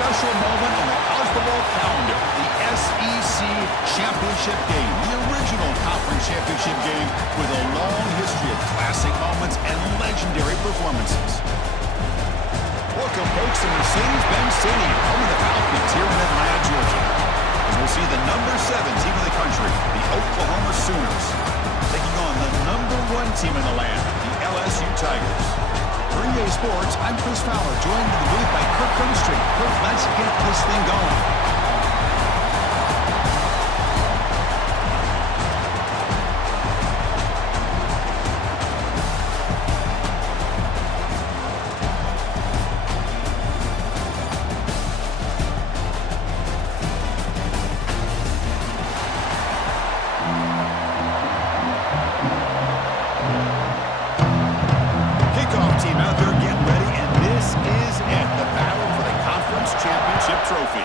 special moment in the college football calendar, the SEC Championship game, the original conference championship game with a long history of classic moments and legendary performances. Welcome, folks, to Mercedes-Benz Stadium, home of the Falcons here in Atlanta, Georgia. As we'll see the number 7 team in the country, the Oklahoma Sooners, taking on the number 1 team in the land, the LSU Tigers. R3DBARZ Sports, I'm Chris Fowler, joined in the booth by Kirk Street. Kirk, let's get this thing going. Trophy.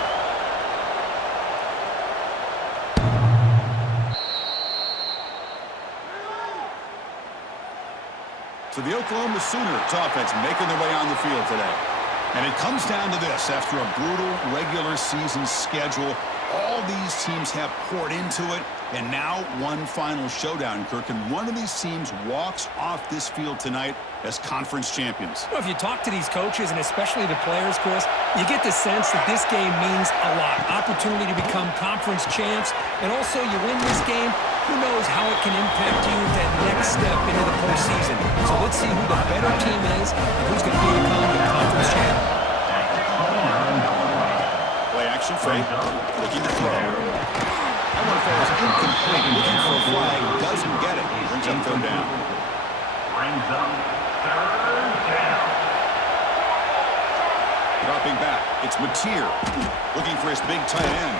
So the Oklahoma Sooners offense making their way on the field today. And it comes down to this. After a brutal regular season schedule, all these teams have poured into it, and now one final showdown, Kirk. And one of these teams walks off this field tonight as conference champions. Well, if you talk to these coaches, and especially the players, Chris, you get the sense that this game means a lot. Opportunity to become conference champs, and also you win this game, who knows how it can impact you that next step into the postseason. So let's see who the better team is and who's going to become the conference champ. Play action fake, looking to throw. That one falls incomplete, looking for a flag, doesn't get it. Brings up third down. Brings up third down. Dropping back, it's Mateer, looking for his big tight end.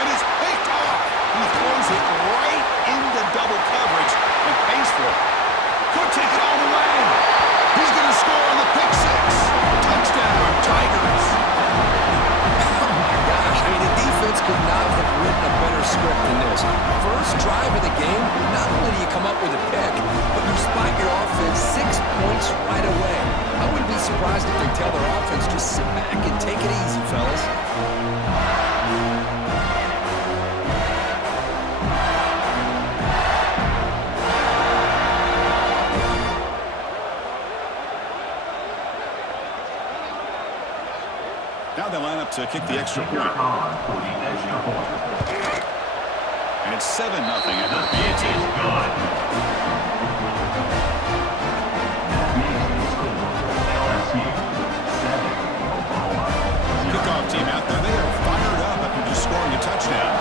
And it's picked off. He throws it right into double coverage and pays for it. Could take it all the way. He's going to score on the pick six. Touchdown, Tigers. Oh, my gosh. I mean, the defense could not have written a better script than this. First drive of the game, not only do you come up with a pick, but you spot your offense 6 points right away. I wouldn't be surprised if they tell their offense, just sit back and take it easy, fellas. Now they line up to kick the extra point. And it's 7-0 after the PAT. Kickoff team out there, they are fired up after just scoring a touchdown.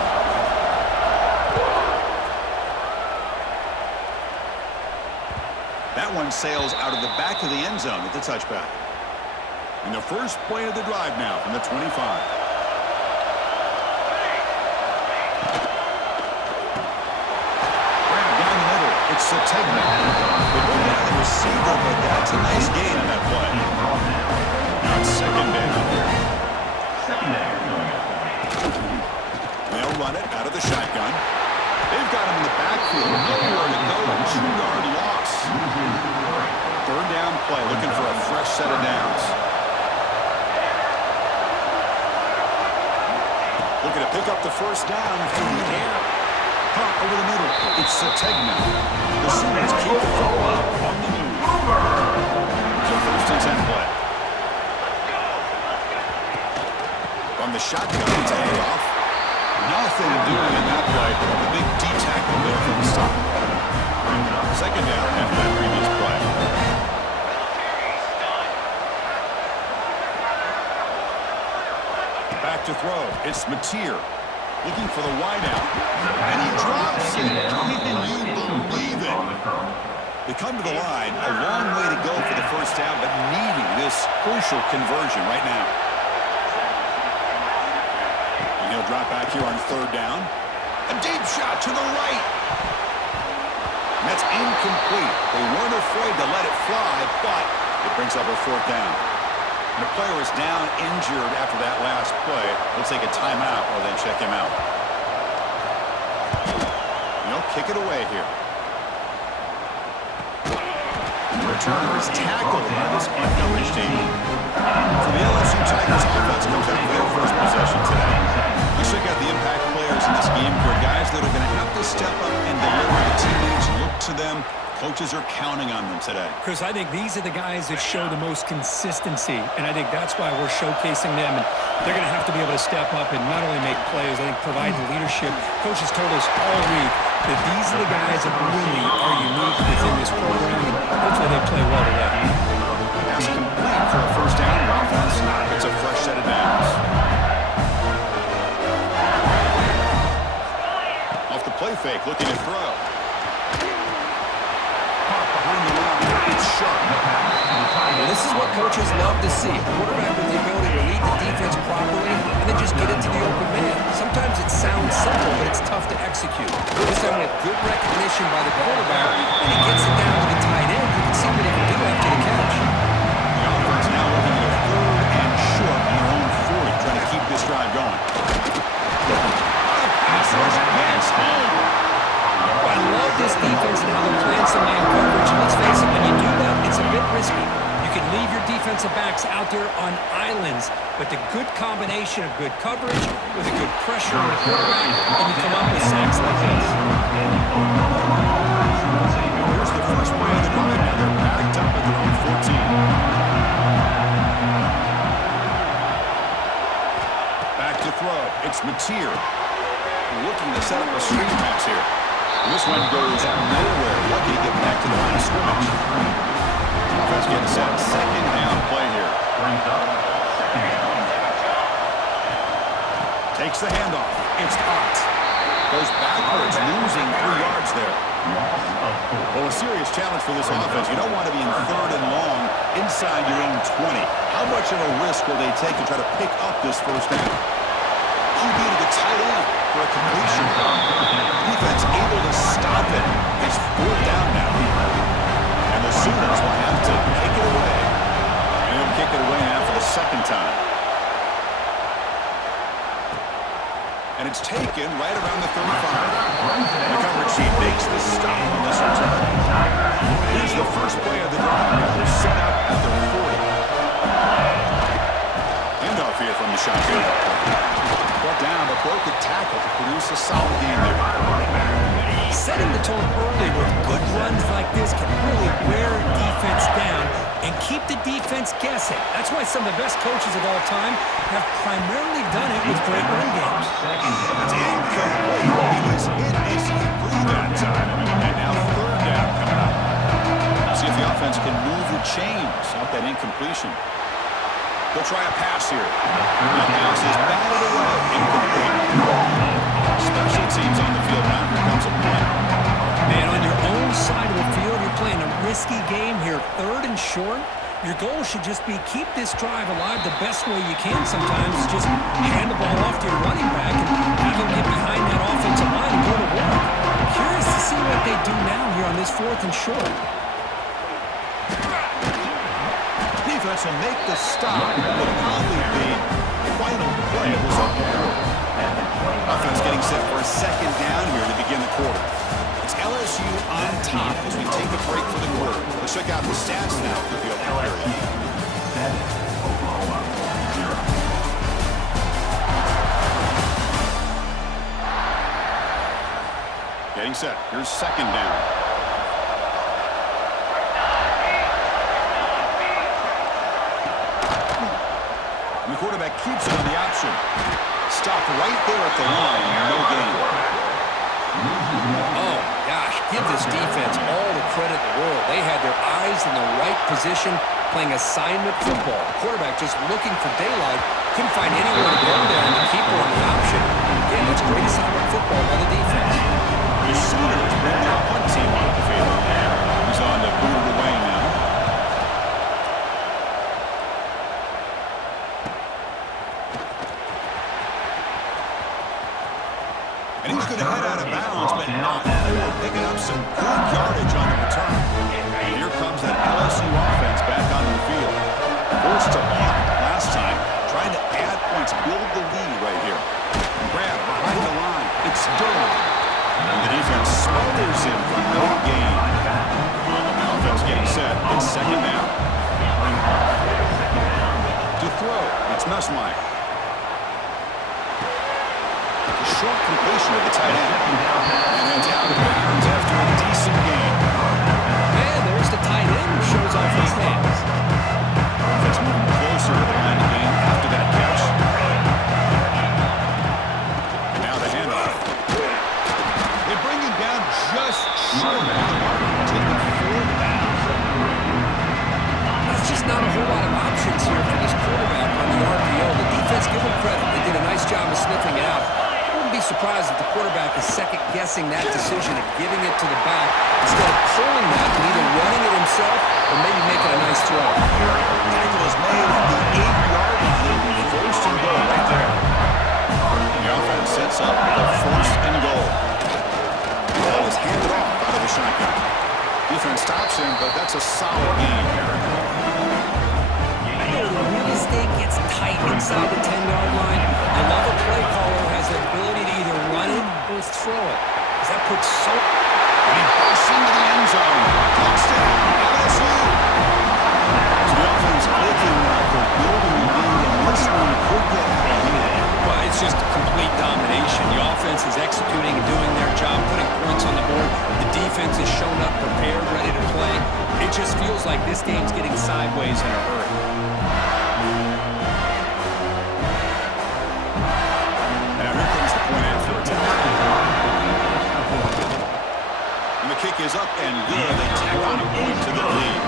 That one sails out of the back of the end zone at the touchback. And the first play of the drive now from the 25. Grab down the middle. It's Sategna. They go down the receiver, but that's a nice gain on that play. Now it's second down. They'll run it out of the shotgun. They've got him in the backfield. Nowhere to go. 2-yard loss. Third down play, looking for a fresh set of downs. Looking to pick up the first down through the air. Pump over the middle. It's Sategna. The Sooners keep the football on the move. It's a first and 10 play. From the shotgun, it's a handoff. Nothing doing in that play. The big D-tackle there from the stop. Second down after that previous play. Back to throw. It's Mateer looking for the wideout. And he drops it. Can you believe it? They come to the line. A long way to go for the first down, but needing this crucial conversion right now. And he'll drop back here on third down. A deep shot to the right. And that's incomplete. They weren't afraid to let it fly, but it brings up a fourth down. And the player is down injured after that last play. They'll take a timeout or then check him out. And they'll kick it away here. The returner is tackled by this uncoverage team. So the LSU Tigers offense comes out coaches are counting on them today. Chris, I think these are the guys that show the most consistency, and I think that's why we're showcasing them. And they're going to have to be able to step up and not only make plays, I think provide the leadership. Coaches told us all week that these are the guys that really are unique within this program, and hopefully they play well today. Pass complete for a first down in offense. It's a fresh set of downs. Off the play fake, looking to throw. Behind the line, it's sharp. Well, this is what coaches love to see. A quarterback with the ability to read the defense properly and then just get into the open man. Sometimes it sounds simple, but it's tough to execute. This time with good recognition by the quarterback, and he gets it down to the tight end. You can see what he can do after the catch. The offense now looking at a 3rd and short on their own 40, trying to keep this drive going. I love this defense and how they're playing some man coverage. Let's face it, when you do that, it's a bit risky. You can leave your defensive backs out there on islands, but the good combination of good coverage with a good pressure on the quarterback, and you come up with sacks like this. Here's the first play of the drive. Now they're backed up at their own 14. Back to throw. It's Mateer. Looking to set up a screen pass here. This one goes nowhere. Lucky to get back to the line of scrimmage. Offense getting set. Second down play here. Takes the handoff. It's Ott. Goes backwards, losing 3 yards there. Well, a serious challenge for this offense. You don't want to be in 3rd and long inside your own 20. How much of a risk will they take to try to pick up this first down? QB to the tight end for a completion. Defense able to stop it. It's 4th down now. And the Sooners will have to kick it away. And they'll kick it away now for the 2nd time. And it's taken right around the 35. The coverage team makes the stop on this return. Here's the first play of the drive. Now they're set up at their 40. Handoff here from the shotgun. Brought down, but broke the tackle to produce a solid game there. Setting the tone early with good runs like this can really wear a defense down and keep the defense guessing. That's why some of the best coaches of all time have primarily done it with great run games. It's incomplete. He was hit as he threw that time. And now 3rd down coming up. See if the offense can move the chains off that incompletion. They'll try a pass here. That pass is batted away. Incomplete. Special teams on the field now. Here comes a punt. Man, on your own side of the field, you're playing a risky game here, 3rd and short. Your goal should just be keep this drive alive the best way you can sometimes. Just hand the ball off to your running back and have him get behind that offensive line and go to work. Curious to see what they do now here on this 4th and short. Defense will make the stop. Will probably be the final play of this opener. Offense getting set for a 2nd down here to begin the quarter. It's LSU on top as we take a break for the quarter. Let's check out the stats now for the opener period. Getting set. Here's 2nd down. And the quarterback keeps it on the option. Stopped right there at the line. No gain. Oh, gosh, give this defense all the credit in the world. They had their eyes in the right position, playing assignment football. The quarterback just looking for daylight. Couldn't find anywhere to go there, and the keeper on the option. Again, that's great assignment football by the defense. The Sooners bring their punt team off the field. He's on to boot it away now. And he's going to head out of bounds, but not before picking up some good yardage on the return. And here comes that LSU offense back onto the field. Forced to punt last time, trying to add points, build the lead right here. Grab behind the line. It's Durham. And the defense smothers him for no gain. Offense getting set. It's 2nd down. To throw, it's Nussmeier. Short completion of the tight end. And it's out of bounds after a decent game. off his hands. Let's move closer to the line of game after that catch. And now the handoff. They bring him down just short of the mark, taking 4 down. That's just not a whole lot of options here for this quarterback on the RPO. The defense, give them credit. They did a nice job of sniffing it out. I wouldn't be surprised if the quarterback is second-guessing that decision of giving it to the back instead of pulling that and either running it himself or maybe making a nice throw. Tackle is made at the 8-yard line. First and goal right there. The offense sets up with a first and goal. The ball is handed off out of the shotgun. Defense stops him, but that's a solid game. The real estate gets tight inside the 10-yard line. I love a play caller who has the ability to either run it or throw it. Because that puts so... And he bursts into the end zone. Touchdown, LSU. So the offense looking like they're building a lead, and this one could get out of hand. Well, it's just complete domination. The offense is executing and doing their job, putting points on the board. The defense has shown up prepared, ready to play. It just feels like this game's getting sideways in a hurry. And now here comes the point after attack. And the kick is up and good. They tack on a point to the lead.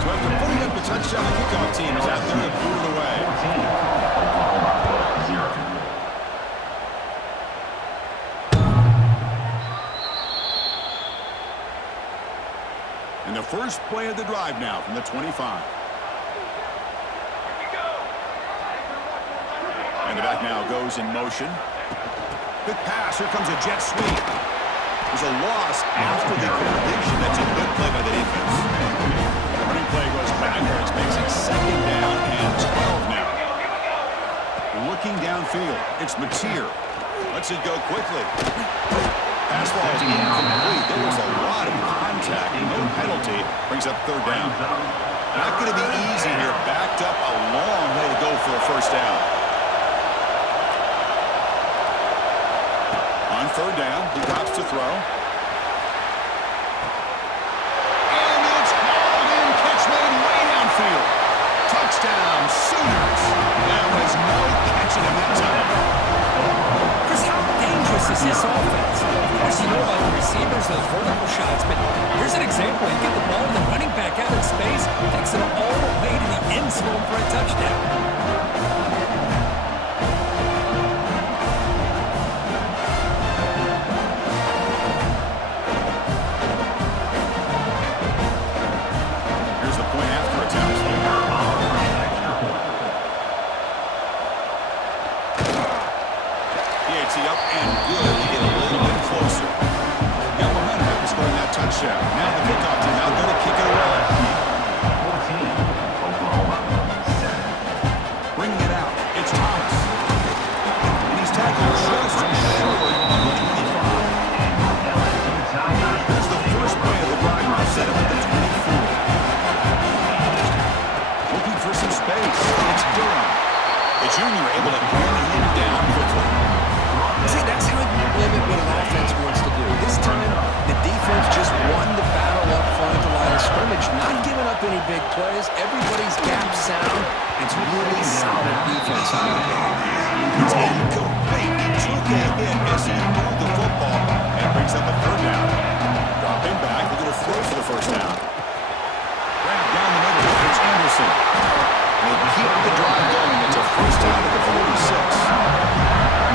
So after putting up the touchdown, the kickoff team is out there and boot it away. And the first play of the drive now from the 25. And the back now goes in motion. Good pass. Here comes a jet sweep. There's a loss after the completion. That's a good play by the defense. The running play goes backwards, makes it 2nd down and 12 now. Looking downfield. It's Mateer. Lets it go quickly. Pass ball is incomplete. There was a lot of contact. No penalty. Brings up 3rd down. Not going to be easy here. Backed up a long way to go for a first down. On 3rd down, he drops to throw. And it's hauled in. Catch made way downfield. Touchdown, Sooners. There was no catching him that time. Chris, how dangerous is this offense? Of course, you know about the receivers, those vertical shots, but here's an example. You get the ball and the running back out in space, takes it all the way to the end zone for a touchdown. Here's the point after attempt. PAT up and good to get a little bit closer. Got momentum after scoring that touchdown. Now the kickoff team out there to kick it away. 14, Oklahoma, 7. Bringing it out. It's Thomas. And he's tackled just short of the 25. LSU Tigers. Here's the first play of the drive now, set up at the 24. Looking for some space. It's Durham. The junior able to bring him down quickly. See, that's how you limit what an offense wants to do. This time, the defense just won the battle up front at the line of scrimmage, not giving up any big plays. Everybody's gap sound. It's really solid defense out there. It's incomplete. He took a hit as he threw the football and brings up a 3rd down. Dropping back, looking to throw for the first down. Grab down the middle. It's Anderson. They keep the drive going. It's a first down at the 46.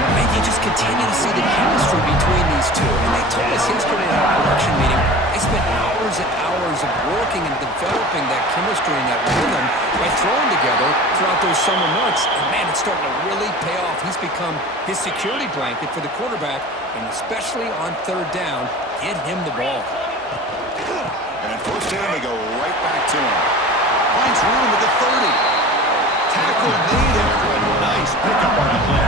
Man, you just continue to see the chemistry between these two. And they told us yesterday in our production meeting, they spent hours and hours of working and developing that chemistry and that rhythm by throwing together throughout those summer months. And man, it's starting to really pay off. He's become his security blanket for the quarterback, and especially on 3rd down, get him the ball. And at first down, they go right back to him. Finds room at the 30. Tackle made after a nice pickup on the play.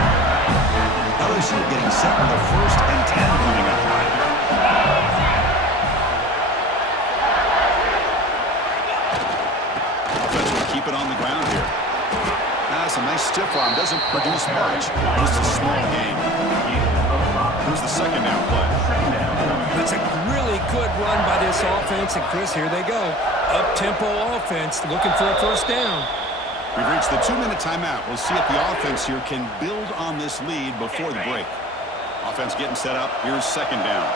LSU getting set with a 1st and 10 coming up. Offense will keep it on the ground here. That's a nice stiff arm. Doesn't produce much. Just a small gain. Here's the 2nd down play. That's a really good run by this offense. And, Chris, here they go. Up-tempo offense looking for a first down. We've reached the 2-minute timeout. We'll see if the offense here can build on this lead before the break. Offense getting set up. Here's second down.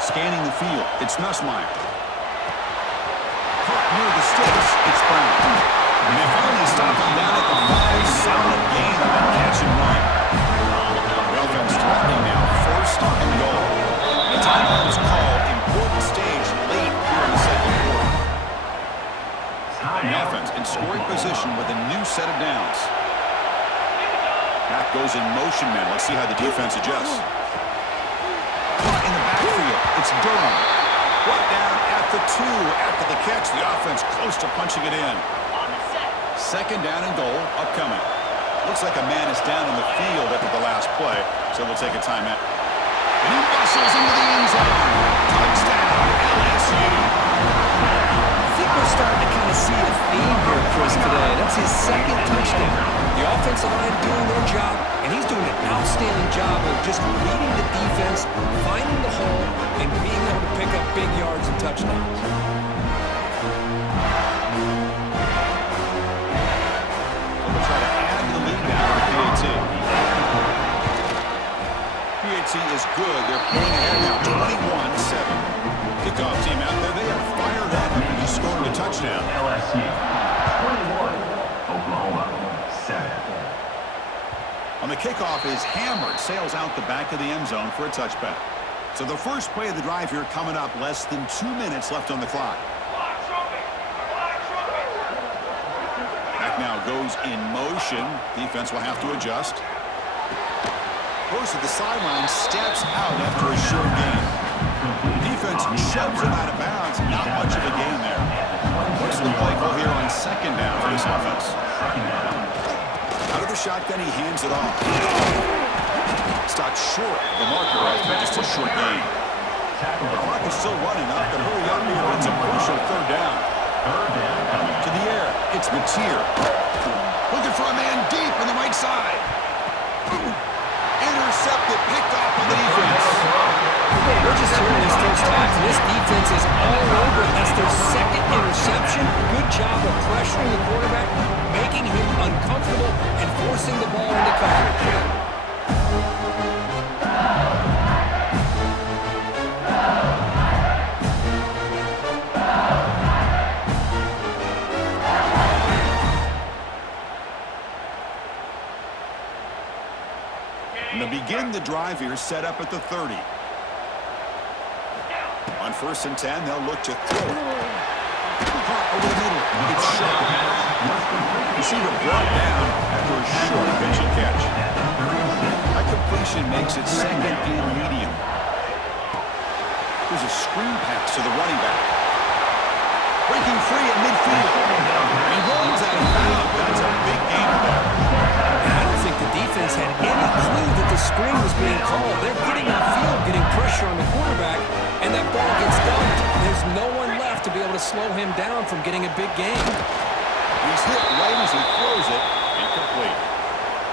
Scanning the field. It's Nussmeier. Caught near the sticks. It's Brown. And they finally stop him down at the 5. Solid gain on that catch and run. The offense threatening now. First and goal. The timeout is called. Important stage late here in the second quarter. The offense in scoring position with a new set of downs. Back goes in motion man. Let's see how the defense adjusts. Caught in the backfield. It's Durham. Brought down at the 2 after the catch. The offense close to punching it in. Second down and goal upcoming. Looks like a man is down in the field after the last play, so we'll take a timeout. And he bustles into the end zone. Touchdown, LSU. I think we're starting to kind of see a theme here, Chris, today. That's his second touchdown. The offensive line doing their job, and he's doing an outstanding job of just leading the defense, finding the hole, and being able to pick up big yards and touchdowns. We'll try to add to the lead now for PAT. PAT is good. They're pulling ahead now, 21-7. Kickoff team out there. They are fired up and just scored a touchdown. LSU 21, Oklahoma 7. On the kickoff is hammered, sails out the back of the end zone for a touchback. So the first play of the drive here coming up, less than 2 minutes left on the clock. Back now goes in motion. Defense will have to adjust. Goes to the sideline, steps out after a short gain. Defense shoves him out of bounds. Not much of a gain there. What's the play call here on second down for this offense? Out of the shotgun, he hands it off. Stopped short of the marker after just a short gain. The clock is still running up, but hurry up here. It's a crucial third down. To the air, it's Mateer. Looking for a man deep on the right side. Intercepted, picked off on the defense. We're just hearing this first half, and this defense is all over. That's their second interception. Good job of pressuring the quarterback, making him uncomfortable, and forcing the ball into coverage. And to begin the drive here, set up at the 30. On 1st and 10, they'll look to throw it. Caught over the middle. It's short. Receiver brought down after a short pitching catch. That completion makes it second and medium. There's a screen pass to the running back. Breaking free at midfield. And he rolls out of bounds. That's a big gain there. I don't think the defense had any clue that the screen was being called. They're getting on field, getting pressure on the quarterback, and that ball gets dumped. There's no one left to be able to slow him down from getting a big gain. He's hit right as he throws it. Incomplete.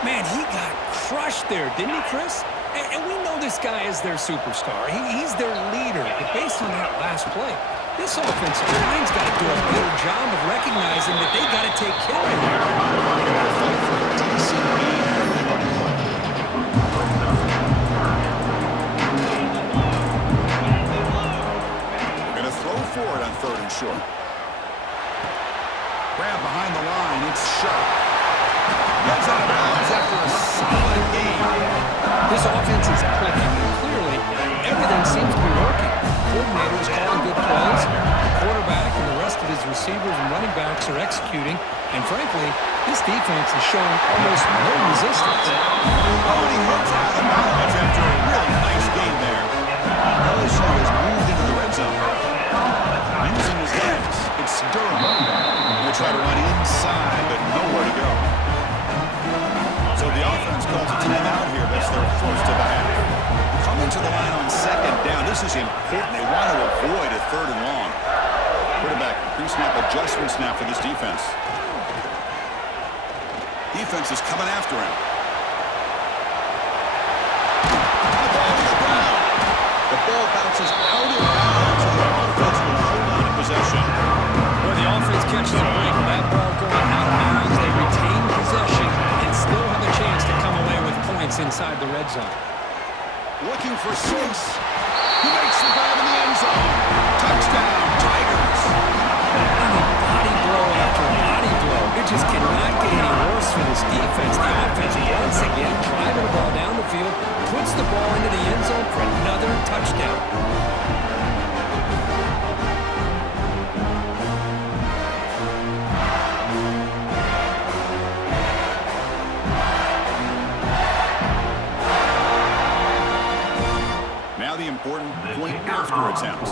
Man, he got crushed there, didn't he, Chris? And we know this guy is their superstar. He's their leader. But based on that last play, this offensive line's got to do a better job of recognizing that they got to take care of him. We're going to throw for it on 3rd and short. Grab behind the line. It's sharp. Gets out of bounds after a solid game. This offense is clicking, and clearly everything seems to be working. Coordinator is calling good plays. The quarterback and the rest of his receivers and running backs are executing. And frankly, this defense is showing almost no resistance. Oh, and he hits out of bounds after a really nice game there. LSU has moved into the red zone. Using his legs, it's Durham. He'll try to run inside, but nowhere to go. So the offense calls a timeout here. That's their first of the half. Coming to the line on second down. This is important. They want to avoid a 3rd and long. Quarterback pre-snap adjustments now for this defense. Defense is coming after him. The ball to the ground. bounces out of bounds, and the offense will hold on to possession. Well, the offense catches a break. That ball going out of bounds. They retain possession and still have a chance to come away with points inside the red zone. Looking for 6. He makes the grab in the end zone. Touchdown, Tigers. Body blow after body blow. It just cannot get any worse for this defense. The offense once again driving the ball down the field, puts the ball into the end zone for another touchdown. Now the important point after attempt.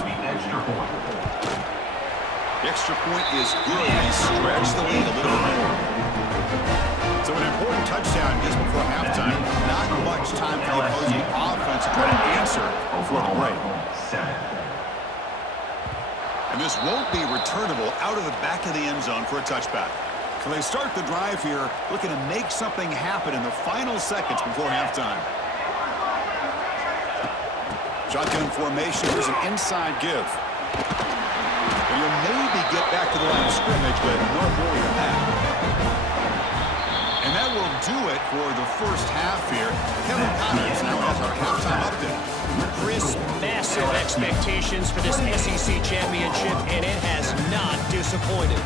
The extra point is good. They stretch the lead a little bit more. So an important touchdown just before halftime. Not much time for the opposing offense to try to answer before the break. And this won't be returnable out of the back of the end zone for a touchback. So they start the drive here looking to make something happen in the final seconds before halftime. Shotgun formation. Here's an inside give. And you'll maybe get back to the line of scrimmage, but no more than that. And that will do it for the first half here. Kevin Connors now has our halftime update. Chris, massive expectations for this SEC championship, and it has not disappointed.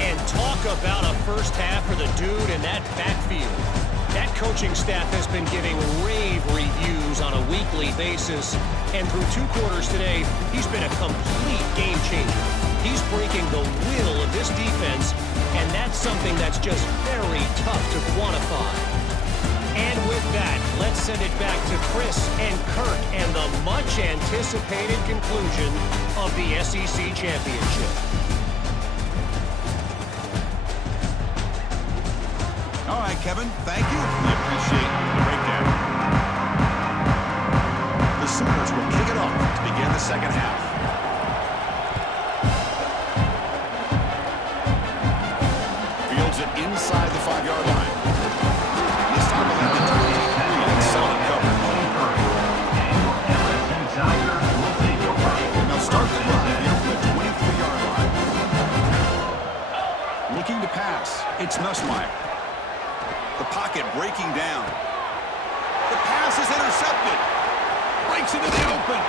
And talk about a first half for the dude in that backfield. That coaching staff has been giving rave reviews on a weekly basis, and through 2 quarters today, he's been a complete game changer. He's breaking the will of this defense, and that's something that's just very tough to quantify. And with that, let's send it back to Chris and Kirk and the much-anticipated conclusion of the SEC championship. All right, Kevin, thank you. We appreciate the breakdown. The Sooners will kick it off to begin the second half. Fields it inside the 5-yard line. This time around the 23 and solid coverage. And they'll start the drive here from the 23-yard line. Looking to pass. It's Nussmeier. The pocket breaking down. The pass is intercepted. Breaks into the open.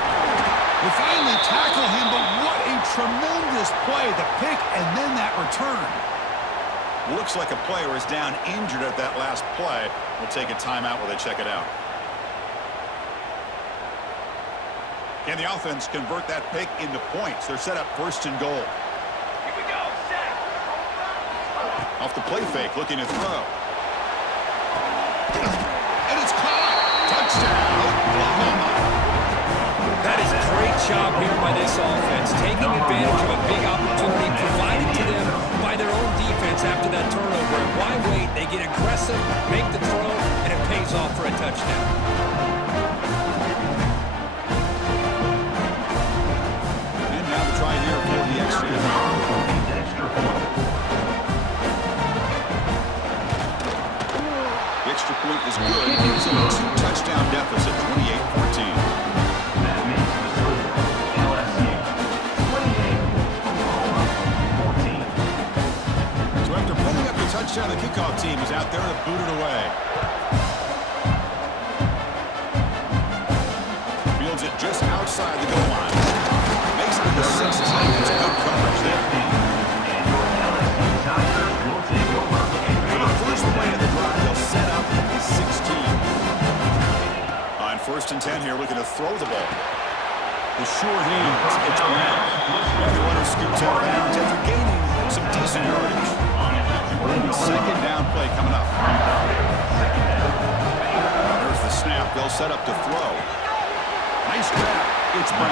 They finally tackle him, but what a tremendous play. The pick and then that return. Looks like a player is down injured at that last play. We'll take a timeout while they check it out. Can the offense convert that pick into points? They're set up 1st and goal. Here we go, set. Off the play fake, looking to throw. And it's caught. Touchdown, Oklahoma. That is a great job here by this offense, taking advantage of a big opportunity provided to them by their own defense after that turnover. And why wait? They get aggressive, make the throw, and it pays off for a touchdown. And now the try here for the extra point. The extra point is good. It's a 2-touchdown deficit, 28-14. That makes the score LSU 28, Oklahoma 14. So after putting up the touchdown, the kickoff team is out there to boot it away. Fields it just outside the goal line. Makes it to the 6. It's good coverage there. And your LSU Tigers will take over. For the first play of the drive, they'll set up a 16. On 1st and 10 here, looking to throw the ball. The sure hands, it's Brown. The runner scoots out of bounds after gaining some decent yardage. Second down play coming up. There's the snap. They'll set up to throw. Nice grab. It's Brown.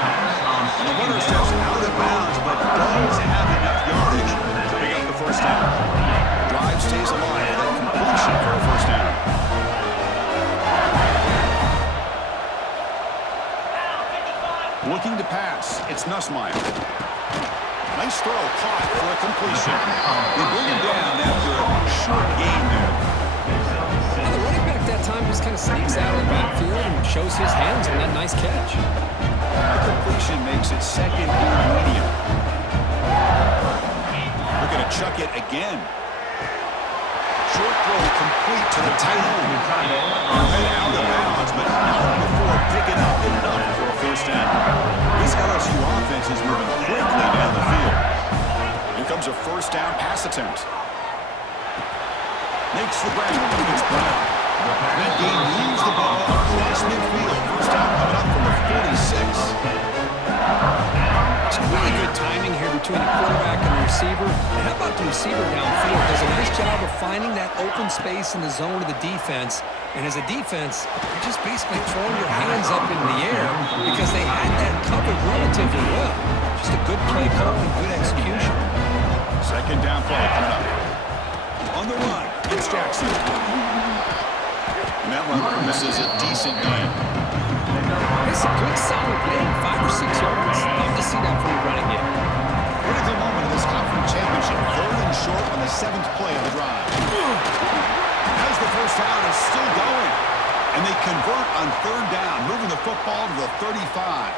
And the runner steps out of bounds, but does have enough yardage to pick up the first down. Drive stays alive with that completion for a first down. Looking to pass. It's Nussmeier. Nice throw, caught for a completion. They bring him down after a short gain there. And the running back that time just kind of sneaks out of the backfield and shows his hands on that nice catch. A completion makes it second and medium. We're going to chuck it again. Short throw complete to the tight end. Right out of bounds, but not before picking up enough for a first down. This LSU offense is moving quickly down the field. Here comes a first down pass attempt. Makes the ground. It's Brown. That game moves the ball across midfield. First down coming up from the 46. Some really good timing here between the quarterback and the receiver. And how about the receiver downfield? Does a nice job of finding that open space in the zone of the defense. And as a defense, you're just basically throwing your hands up in the air because they had that covered relatively well. Just a good play call and good execution. Second down play coming up. On the run, it's Jackson. And that one misses a decent game. It's a good, solid game, 5 or 6 yards. Love to see that from the running game. Critical moment of this conference championship. Third and short on the 7th play of the drive. As the first down is still going. And they convert on third down, moving the football to the 35.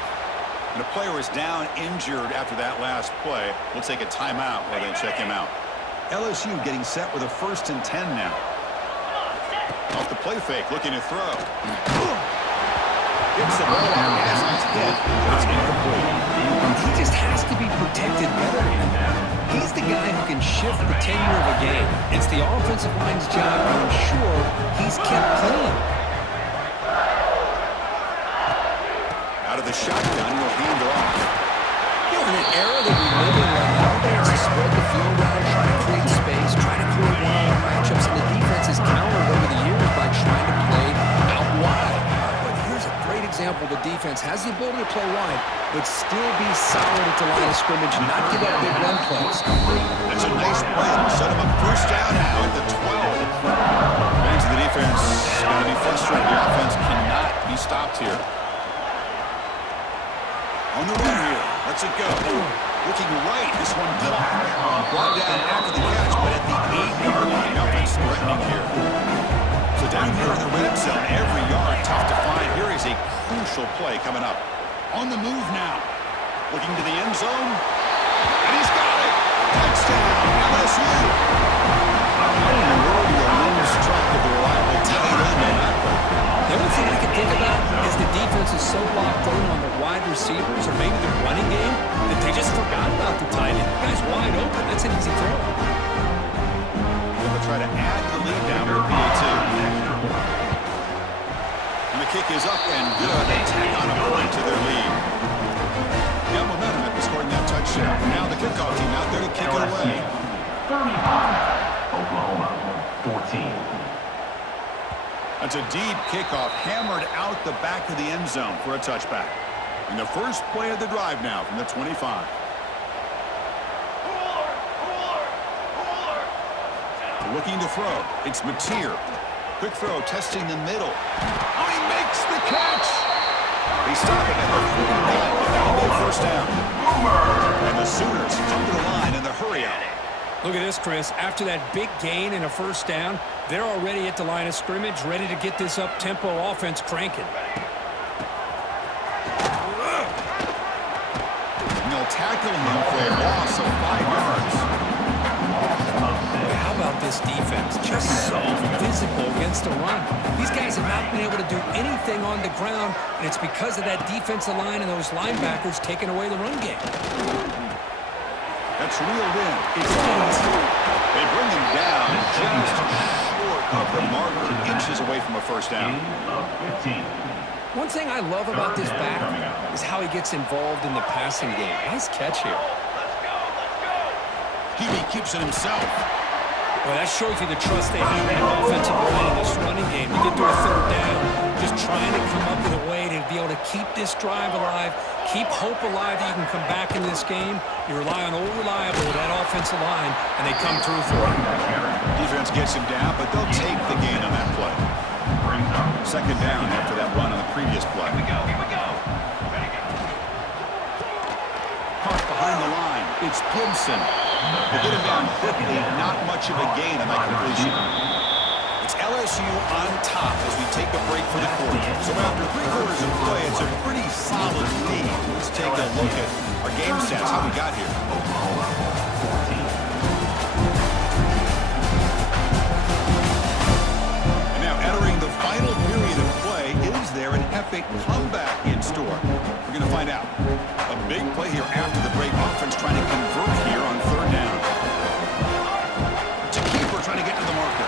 And a player is down injured after that last play. We'll take a timeout while they check him out. LSU getting set with a 1st and 10 now. Off the play fake, looking to throw. Gets the ball off as it's hit, but it's incomplete. He just has to be protected better than that. He's the guy who can shift the tenure of a game. It's the offensive line's job to ensure he's kept clean. Out of the shotgun, he'll hand it off. You know, in an era that we live in right now, it's to spread the field around, try to create space, try to create one-on-one matchups, and the defense has countered over the years by trying to play out wide. But here's a great example. The defense has the ability to play wide, but still be solid at the line of scrimmage, not give up big run plays. That's a nice play. Set him up first down now at the 12. Fans of the defense going to be frustrated. The offense cannot be stopped here. On the run here. Lets it go. Looking right. This one caught. Brought down after the catch, but at the 8-yard line. The offense threatening here. So down here in the red zone, every yard tough to find. Here is a crucial play coming up. On the move now. Looking to the end zone. And he's got it. Touchdown, LSU. How in the world do you lose track of the reliable tight end on that play? The only thing I can think about is the defense is so locked in on the wide receivers or maybe the running game that they just forgot about the tight end. The guy's wide open. That's an easy throw. They'll try to add the lead down to a PA2. And the kick is up and good. They tack on a point to their lead. They have momentum after scoring that touchdown. Now the kickoff team out there to kick it away. 35, Oklahoma, 14. That's a deep kickoff, hammered out the back of the end zone for a touchback. And the first play of the drive now from the 25. Looking to throw. It's Mateer. Quick throw, testing the middle. Oh, he makes the catch! They stop it at the 49. That'll be a first down. And the Sooners come to the line in the hurry out. Look at this, Chris. After that big gain and a first down, they're already at the line of scrimmage, ready to get this up-tempo offense cranking. And they'll tackle him for a loss of 5 yards. How about this defense? Just so physical against the run. These guys have not been able to do anything on the ground, and it's because of that defensive line and those linebackers taking away the run game. That's reeled in. It's they bring him down just short of the marker, inches away from a first down. One thing I love about this back is how he gets involved in the passing game. Nice catch here. Hebe keeps it himself. Well, that shows you the trust they have in the offensive line in this running game. You get to a third down, just trying to come up with a way to be able to keep this drive alive, keep hope alive that you can come back in this game. You rely on old reliable, that offensive line, and they come through for it. Defense gets him down, but they'll take the gain on that play. Second down after that run on the previous play. Here we go. Caught behind the line. It's Gibson. They get him down quickly. Not much of a gain on that completion. It's It's LSU on top as we take a break for the quarter. So after 3 quarters of play, it's a pretty solid lead. Let's take a look at our game stats, how we got here. And now entering the final period of play, is there an epic comeback in store? We're going to find out. A big play here after the break. Offense trying to convert here on 3rd down. Trying to get to the marker.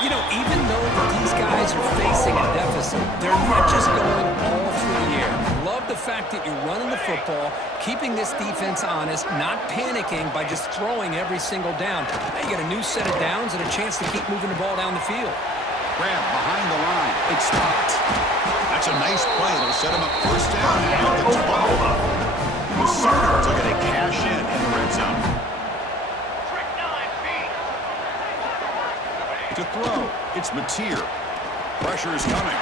You know, even though these guys are facing a deficit, they're not just going all through the air. Love the fact that you're running the football, keeping this defense honest, not panicking by just throwing every single down. Now you get a new set of downs and a chance to keep moving the ball down the field. Grab behind the line. It's stopped. That's a nice play. It'll set him up 1st down at the 12. The Sooners are going to cash in the red zone. To throw, it's Mateer. Pressure is coming.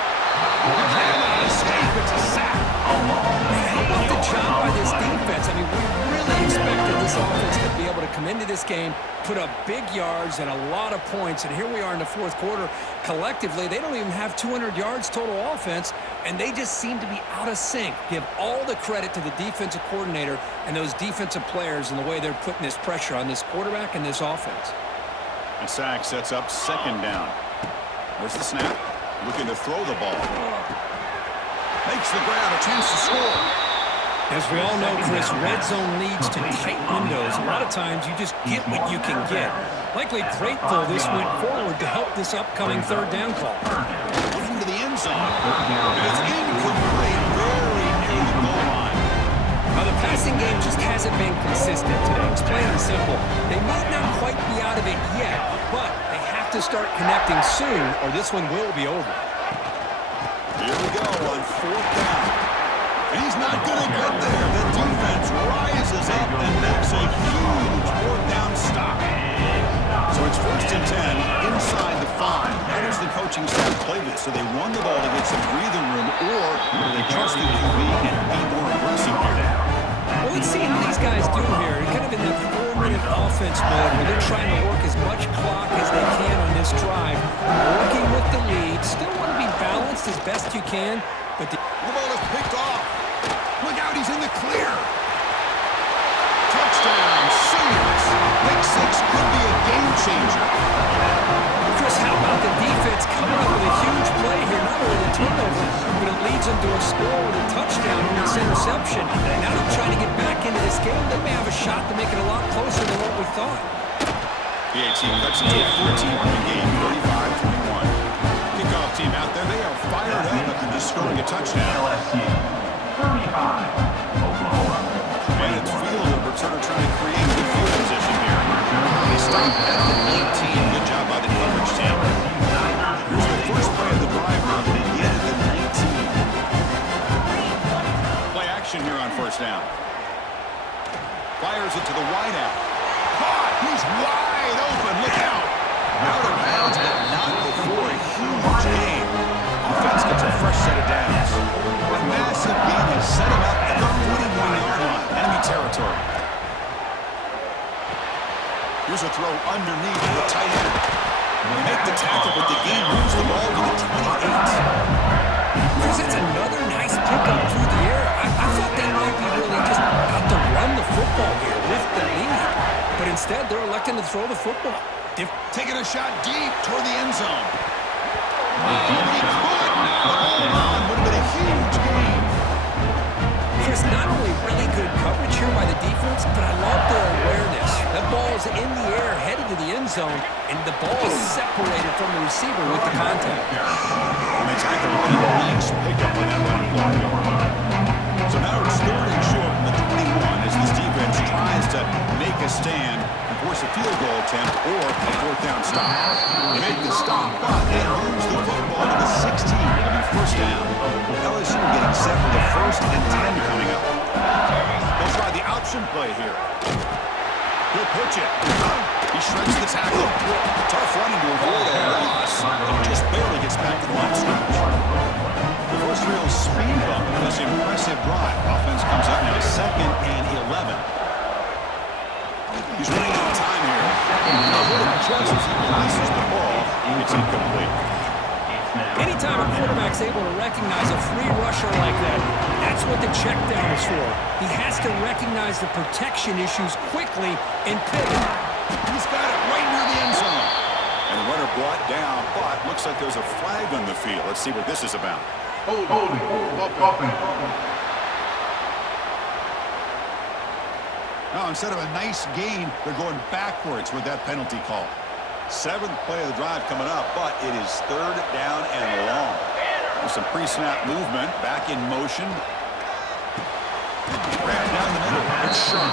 Escape, it's a sack. How about the job by this defense? I mean, we really expected this offense to be able to come into this game, put up big yards and a lot of points, and here we are in the 4th quarter. Collectively, they don't even have 200 yards total offense, and they just seem to be out of sync. Give all the credit to the defensive coordinator and those defensive players and the way they're putting this pressure on this quarterback and this offense. The sack sets up 2nd down. Where's the snap? Looking to throw the ball. Makes the grab, a chance to score. As we all know, Chris, red zone leads to tight windows. A lot of times you just get what you can get. Likely grateful this went forward to help this upcoming 3rd down call. Looking to the end zone. And it's incomplete, very near the goal line. Now, the passing game just hasn't been consistent today. It's plain and simple. They might not quite be out of it yet, but they have to start connecting soon, or this one will be over. Here we go on 4th down. And he's not going to get there. The defense rises up and makes a huge 4th down stop. So it's 1st and 10 inside the 5. How does the coaching staff play this? So they run the ball to get some breathing room, or they trust the QB and be more aggressive here? Well, let's see how these guys do here. Kind of in that 4-minute offense mode where they're trying to work as much clock as they can on this drive. Working with the lead. Still want to be balanced as best you can, but the ball is picked off. Look out, he's in the clear. Touchdown, Sooners. Pick 6 could be a game changer. Chris, how about the defense coming up with a huge play here? Not only the turnover, but it leads them to a score with a touchdown on this interception. Now they're trying to get back into this game. They may have a shot to make it a lot closer than what we thought. The team cuts into a 14-point game, 35-21. Kickoff team out there, they are fired up after just scoring a touchdown. LSU 35, Oklahoma. And it's fielder returner trying to create good field position here. They stop at the 19. Good job by the coverage team. Here's the first play of the drive now. They get at the 19. Play action here on 1st down. Fires it to the wideout. Caught! He's wide open. Look out! Out of bounds, but not before a huge gain. Offense gets a fresh set of downs. A massive gain has set him up at the 41-yard line. Enemy territory. Here's a throw underneath to the tight end. They make the tackle, but the game moves the ball to the 28. Chris, that's another nice pickup through the air. I thought they might be really just out to run the football here with the lead. But instead, they're electing to throw the football. Taking a shot deep toward the end zone. But he could now hold on. Would have been a huge gain. Chris, not only really good coverage here by the defense, but I love their awareness. That ball is in the air, headed to the end zone, and the ball is separated from the receiver with the contact. And they tackle a nice pickup on that one play. So now it's 3rd and short from the 21 as this defense tries to make a stand and force a field goal attempt or a 4th down stop. They make the stop, but they lose the football to the 16. It'll be 1st down. LSU getting set for the 1st and 10 coming up. They'll try the option play here. He'll pitch it. He shreds the tackle. Tough running to avoid a loss. And just barely gets back to the line of scrimmage. The first real speed bump of this impressive drive. Offense comes up now 2nd and 11. He's running out of time here. Just as he releases the ball, It's incomplete. Anytime a quarterback's able to recognize a free rusher like that, that's what the check down is for. He has to recognize the protection issues quickly and pivot. He's got it right near the end zone. And the runner brought down, but looks like there's a flag on the field. Let's see what this is about. Holding. Now, instead of a nice gain, they're going backwards with that penalty call. 7th play of the drive coming up, but it is 3rd down and long. With some pre-snap movement, back in motion. Ran down the middle. It's sharp.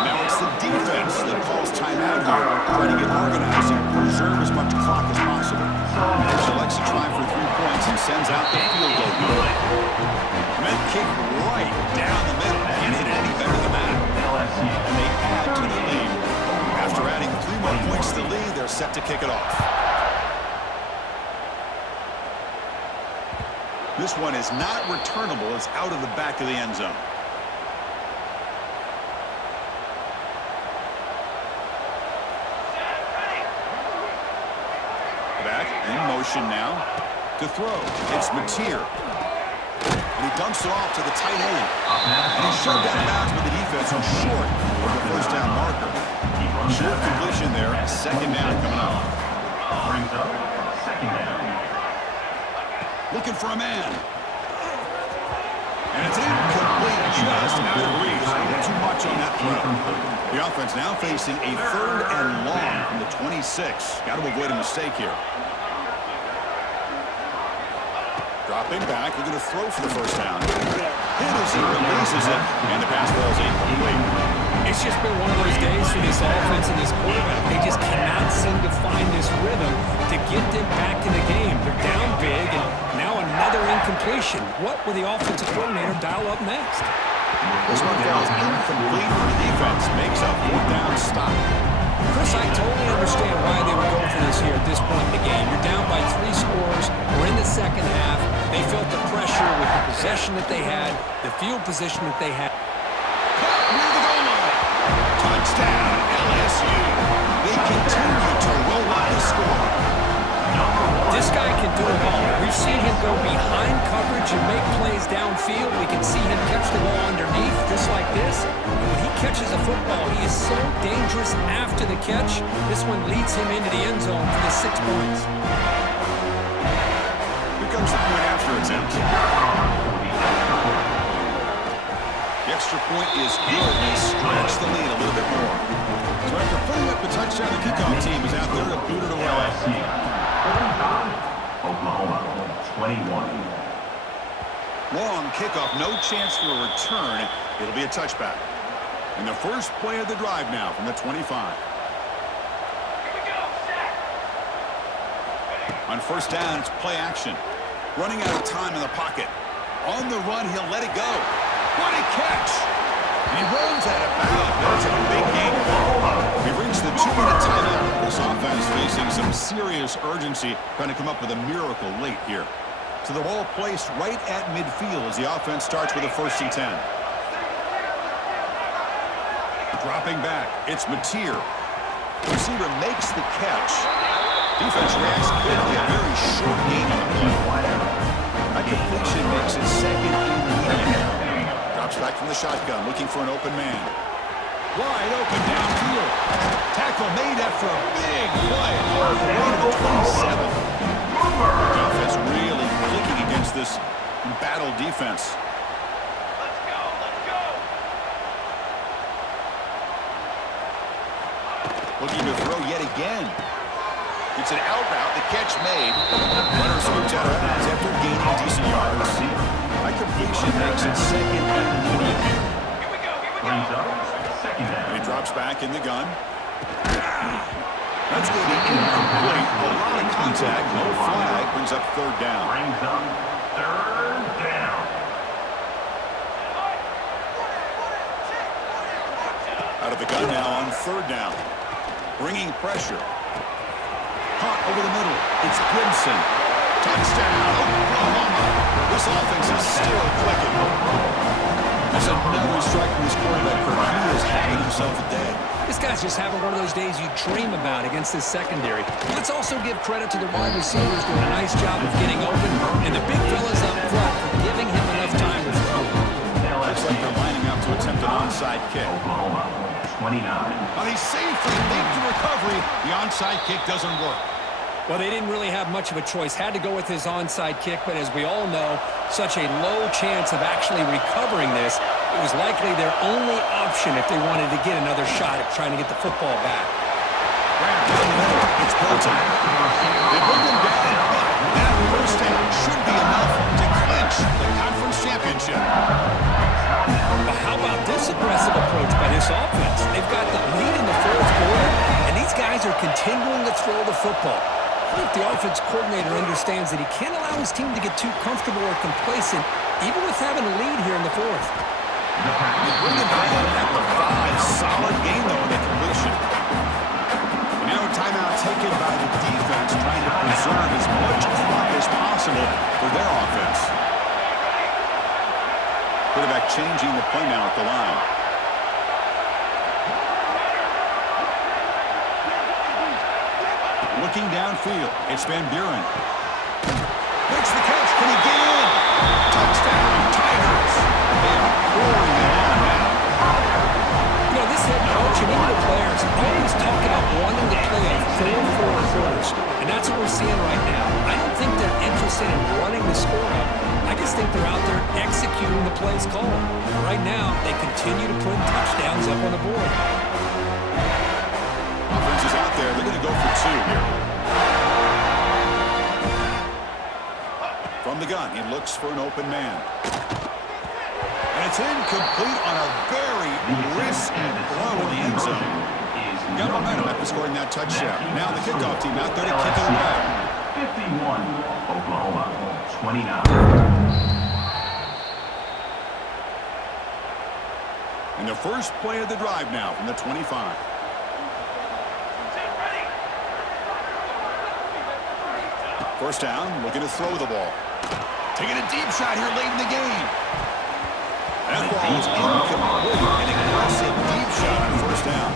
Now it's the defense that calls timeout here, trying to get organized and preserve as much clock as possible. He selects a try for 3 points and sends out the field goal unit. Meant kick right down the middle. Can't hit it any better than that. And they add to the lead. After adding 3 more points to the lead, they're set to kick it off. This one is not returnable. It's out of the back of the end zone. Back in motion now to throw. It's Mateer. And he dumps it off to the tight end. And he's shoved out of bounds with the defense who's short of the first down marker. Short completion there. 2nd down coming up. Brings up 2nd down. Looking for a man. And it's incomplete, just out of reach. Too much on that throw. The offense now facing a 3rd and long from the 26. Got to avoid a mistake here. Dropping back, looking to throw for the first down. Hit as he releases it, and the pass falls incomplete. It's just been one of those days for this offense and this quarterback. They just cannot seem to find this rhythm to get them back in the game. They're down big, and now another incompletion. What will the offensive coordinator dial up next? This one falls incomplete when the defense makes a 4th down stop. Chris, I totally understand why they would go for this here at this point in the game. You're down by 3 scores. We're in the 2nd half. They felt the pressure with the possession that they had, the field position that they had. Near the goal line. Touchdown, LSU. They continue to roll out the score. This guy can do it all. We've seen him go behind coverage and make plays downfield. We can see him catch the ball underneath just like this. And when he catches a football, he is so dangerous after the catch. This one leads him into the end zone for the 6 points. Here comes the point after attempt. The extra point is good. They stretch the lead a little bit more. So after putting up the touchdown, the kickoff team is out there to boot it away. Oklahoma, 21. Long kickoff, no chance for a return. It'll be a touchback. And the first play of the drive now from the 25. On first down, it's play action. Running out of time in the pocket. On the run, he'll let it go. What a catch! And he runs out of bounds. That's a big gain. We've reached the 2-minute timeout. This offense facing some serious urgency, trying to come up with a miracle late here. So the ball placed right at midfield as the offense starts with a 1st and 10. Dropping back, it's Mateer. Receiver makes the catch. Defense reacts quickly, a very short gain on the play. That completion makes it 2nd and medium. Drops back from the shotgun, looking for an open man. Wide open downfield. Tackle made after a big play. All the way to the 27. The offense really clicking against this embattled defense. Let's go. Looking to throw yet again. It's an out route. The catch made. Runner scoots out of bounds after gaining decent yards. That completion makes it 2nd and medium. Here we go. Brings up 2nd down. And he drops back in the gun. That's going to be incomplete. A lot of contact. No flag. Brings up 3rd down. Brings up 3rd down. Out of the gun now on 3rd down. Bringing pressure. Caught over the middle. It's Gibson. Touchdown, Oklahoma. This offense is still clicking. That's another strike from his quarterback. He is having himself a day. This guy's just having one of those days you dream about against this secondary. Let's also give credit to the wide receivers doing a nice job of getting open, and the big fellas up front for giving him enough time to throw. Looks like they're lining up to attempt an onside kick. Oklahoma, 29. On a safely leaped to recovery, the onside kick doesn't work. Well, they didn't really have much of a choice. Had to go with his onside kick, but as we all know, such a low chance of actually recovering this. It was likely their only option if they wanted to get another shot at trying to get the football back. Right down the middle, it's Bolton. They bring him down, but that first down should be enough to clinch the conference championship. But how about this aggressive approach by this offense? They've got the lead in the fourth quarter, and these guys are continuing to throw the football. I think the offense coordinator understands that he can't allow his team to get too comfortable or complacent, even with having a lead here in the fourth. They bring him down at the 5. Solid game, though, in the completion. And now a timeout taken by the defense, trying to preserve as much clock as possible for their offense. Quarterback changing the play now at the line. Looking downfield, it's Van Buren. Makes the catch. Can he get in? Touchdown, Tigers. They are pouring it on now. You know, this head coach and even the players always talk about wanting to play a full 4 quarters, and that's what we're seeing right now. I don't think they're interested in running the score up. I just think they're out there executing the plays called. Right now, they continue to put touchdowns up on the board. Offense is out there. They're going to go for 2 here. From the gun, he looks for an open man. And it's incomplete on a very risky throw in the end zone. Got momentum after scoring that touchdown. Now the kickoff team out there to kick it away. 51, Oklahoma, 29. And the first play of the drive now from the 25. First down, looking to throw the ball. Taking a deep shot here late in the game. That ball is incomplete. An aggressive deep shot on first down.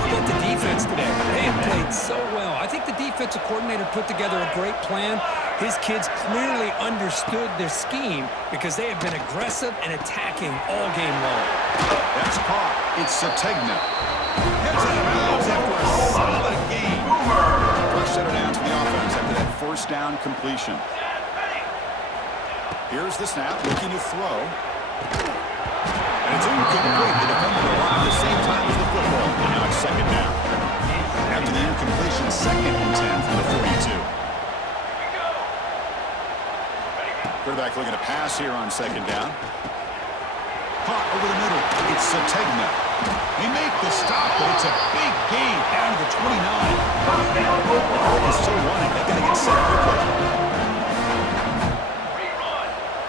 Look at the defense today. They have played so well. I think the defensive coordinator put together a great plan. His kids clearly understood their scheme because they have been aggressive and attacking all game long. That's caught. It's Sategna. Heads out of bounds after a solid game. First setter down to the offense after that first down completion. Here's the snap, looking to throw. And it's incomplete. The defender will run at the same time as the football. And now it's second down. After the incompletion, 2nd and 10 from the 42. Quarterback looking to pass here on 2nd down. Caught over the middle. It's Sategna. They make the stop, but it's a big gain down to the 29. The clock is still running. They got to get set quickly.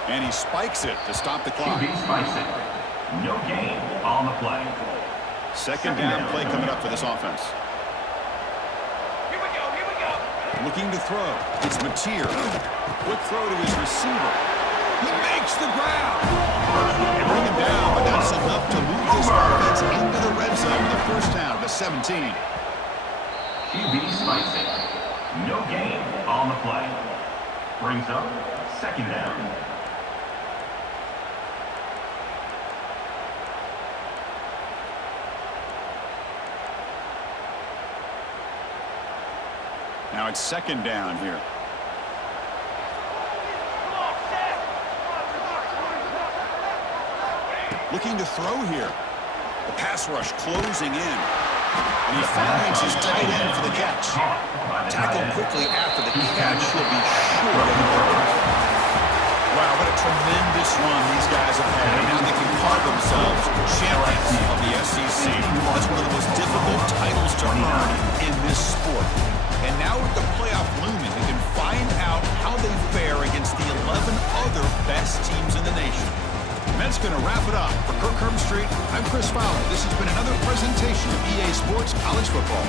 And he spikes it to stop the clock. QB spikes it. No gain on the play. Second down play coming up for this offense. Here we go. Looking to throw. It's Mateer. Quick throw to his receiver. He makes the grab. They bring him down, but that's enough to move this offense into the red zone with the first down to 17. QB spikes it. No gain on the play. Brings up 2nd down. Now it's 2nd down here. Looking to throw here. The pass rush closing in. And he finds his tight end for the catch. Tackled quickly after the catch. He'll be sure of the ball. Wow, what a tremendous run these guys have had. And now they can call themselves champions of the SEC. That's one of the most difficult titles to earn in this sport. And now with the playoff looming, they can find out how they fare against the 11 other best teams in the nation. And that's going to wrap it up. For Kirk Herbstreit, I'm Chris Fowler. This has been another presentation of EA Sports College Football.